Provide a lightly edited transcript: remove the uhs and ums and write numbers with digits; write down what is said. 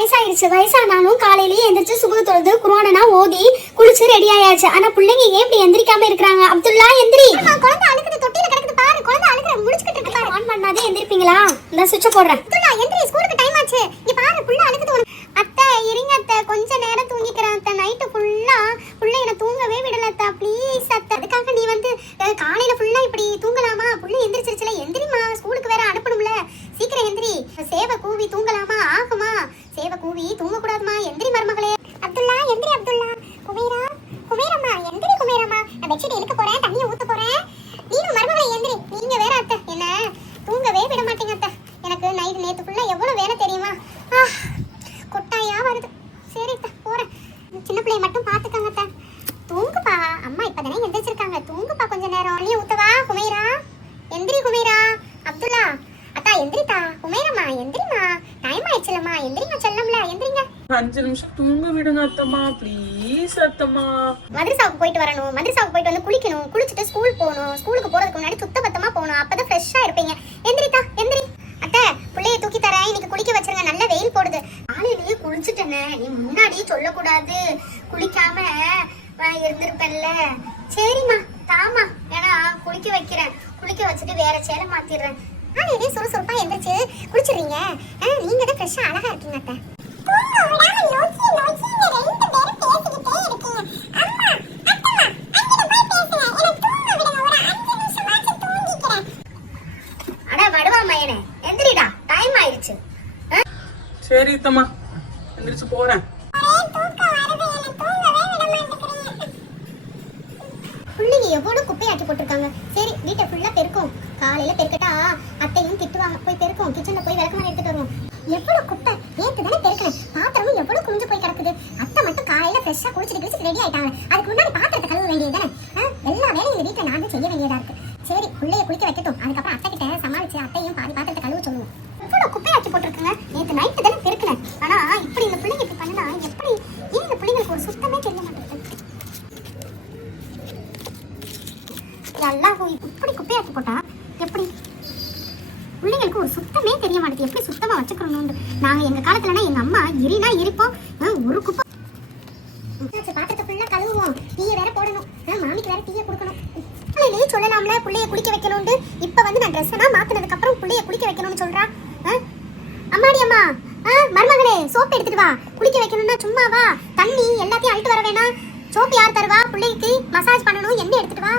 வயசாயிருச்சு. வயசானாலும் காலையிலேயே எந்திரிச்சு சுபு தொழுது குர்ஆனா ஓதி குளிச்சு ரெடி ஆயாச்சு. ஆனா பிள்ளைங்க ஏன் இப்படி எந்திரிக்காம இருக்காங்க? அப்துல்லா எந்திரி. குழந்தை அழுகுது, தொட்டில கிடக்குது பாரு. குழந்தை அழுகுற முடிச்சிட்டு இருக்கு பாரு. ஆன் பண்ணாதே எந்திரிப்பீங்களா? இந்த சுவிட்ச் போடுறேன். அப்துல்லா எந்திரி, ஸ்கூலுக்கு டைம் ஆச்சு. இங்க பாரு புள்ள அழுகுது. அத்தை இருங்க அத்தை, கொஞ்ச நேரம் தூங்கிக்கிறேன் அத்தை. நைட்டு ஃபுல்லா புள்ள என்ன தூங்கவே விடல அத்தை. ப்ளீஸ் அத்தை. அதுக்காக நீ வந்து காலையில ஃபுல்லா இப்படி தூங்கலாமா? புள்ள எந்திரிச்சிருச்சுல, எந்திரிமா, ஸ்கூலுக்கு வேற அனுப்பணும்ல. சீக்கிரம் எந்திரி. சேவ கூவி தூங்கலாமா? ஆகுமா? சேவ கூவி தூங்க கூடாதுமா. எந்திரி மருமகளே. அப்துல்லா எந்திரி. அப்துல்லா, குமேரா, குமேரம்மா எந்திரி. குமேரம்மா, நான் பெட்ஷீட் எடுக்க போறேன், தண்ணியை ஊத்த போறேன். நீனும் மருமகளே எந்திரி. நீங்க வேற அத்தை என்ன தூங்கவே விட மாட்டீங்க அத்தை. எனக்கு நைட்டு நேத்து ஃபுல்லா எவ்வளவு வேலை தெரியுமா? கொட்டாயா வருது. சரி அத்தை போறேன். சின்ன பிள்ளைய மட்டும் பாத்துக்கங்க அத்தை. தூங்குப்பா, அம்மா இப்பதானே எந்திரிச்சிருக்காங்க. தூங்குப்பா கொஞ்ச நேரம். தண்ணியை ஊத்தவா? குமேரா எந்திரி. குமேரா. அப்துல்லா அத்தா எந்திரித்தா. குமேரம்மா எந்திரிமா, டைம் ஆயிடுச்சுலம்மா. எந்திரிமா செல்லம்ல, எந்திரிங்க. 5 நிமிஷம் தூங்க விடுங்க அத்தம்மா, ப்ளீஸ் அத்தம்மா. மதரசாவுக்கு போயிட்டு வரணும். மதரசாவுக்கு போயிட்டு வந்து குளிக்கணும். குளிச்சுட்டு ஸ்கூல் போகணும். ஸ்கூலுக்கு போறதுக்கு முன்னாடி சுத்தபத்தமா போகணும். அப்பதான் ஃப்ரெஷ்ஷா இருப்பீங்க. எந்திரித்தா எந்திரி. அத்தை புள்ளைய தூக்கி தரேன், இன்னைக்கு குளிக்க வச்சிருங்க. நல்ல வெயில் போடுது. காலையிலேயே குளிச்சுட்டேனே, நீ முன்னாடியே சொல்லக்கூடாது. குளிக்காம இருந்திருப்பேன்ல. சரிம்மா தாமா, ஏன்னா குளிக்க வைக்கிறேன். குளிக்க வச்சுட்டு வேற சேலை மாத்திடுறேன். காலையிலே சுறுசுறுப்பா எந்திரிச்சு குளிச்சிடுறீங்க. நீங்க தான் ஃப்ரெஷ்ஷா அழகா இருக்கீங்க அத்தை. அட வடுவா மயனே, எந்திரிடா, டைம் ஆயிடுச்சு. சரி அத்தம்மா, எந்திரிச்சு போறேன். பிள்ளைங்க எவ்வளவு குப்பையாக்கி போட்டிருக்காங்க. சரி வீட்டை ஃபுல்லா பெருக்கும். காலையில பெருக்கட்டா அத்தையும் திட்டுவாங்க. போய் பெருக்கும், கிச்சன்ல போய் விளக்கமாரி எடுத்துட்டு வருவோம். எவ்வளவு குப்பை, நேத்து தானே பெருக்கினேன். பாத்திரமும் எவ்வளவு குமிஞ்சு போய் கிடக்குது. அத்தை மட்டும் காலையில ஃப்ரெஷ்ஷா குளிச்சுட்டு ரெடி ஆயிட்டாங்க. அதுக்கு முன்னாடி பாத்திரத்தை கழுவ வேண்டியது தானே. எல்லா வேலையும் இந்த வீட்டுல நான் தான் செய்ய வேண்டியதா இருக்கு. சரி பிள்ளைய குளிக்க வைக்கட்டும். அதுக்கப்புறம் அத்தை கிட்ட சமாளிச்சு அத்தையும் பாதி பாத்திரத்தை கழுவ சொல்லுவோம். எவ்வளவு குப்பையாக்கி போட்டிருக்குங்க. நேத்து நைட்டு தானே பெருக்கினேன். ஆனா இப்படி இந்த பிள்ளைங்க இப்படி பண்ணா எப்படி? ஏன் இந்த பிள்ளைங்களுக்கு ஒரு சுத்தமே தெரிய மாட்டேங்குது. எல்லாம் இப்படி குப்பையாக்கி போட்டா எப்படி? பிள்ளைங்களுக்கு ஒரு சுத்தமே தெரிய மாட்டேங்குது. எப்படி சுத்தமா வச்சுக்கணும்னு. நாங்க எங்க காலத்துலனா எங்க அம்மா எரினா எரிப்போம். ஒரு குப்பை பாத்திரத்தை ஃபுல்லா கழுவுவோம். டீயை வேற போடணும். மாமிக்கு வேற டீயை கொடுக்கணும். பிள்ளையே சொல்லலாம்ல பிள்ளைய குளிக்க வைக்கணும்னு. இப்ப வந்து நான் ட்ரெஸ் எல்லாம் மாத்தினதுக்கு அப்புறம் பிள்ளைய குளிக்க வைக்கணும்னு சொல்றா. அம்மாடி அம்மா, மருமகளே சோப்பு எடுத்துட்டு வா. குளிக்க வைக்கணும்னா சும்மா வா. தண்ணி எல்லாத்தையும் அழுட்டு வர வேணாம். சோப்பு யார் தருவா? பிள்ளைக்கு மசாஜ் பண்ணணும், எண்ணெய் எடுத்துட்டு வா.